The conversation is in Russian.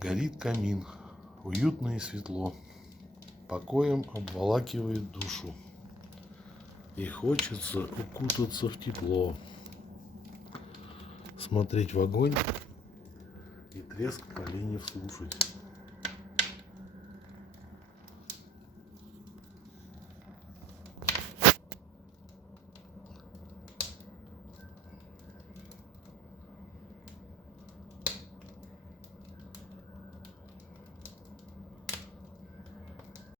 Горит камин, уютно и светло, покоем обволакивает душу, и хочется укутаться в тепло, смотреть в огонь и треск поленьев слушать.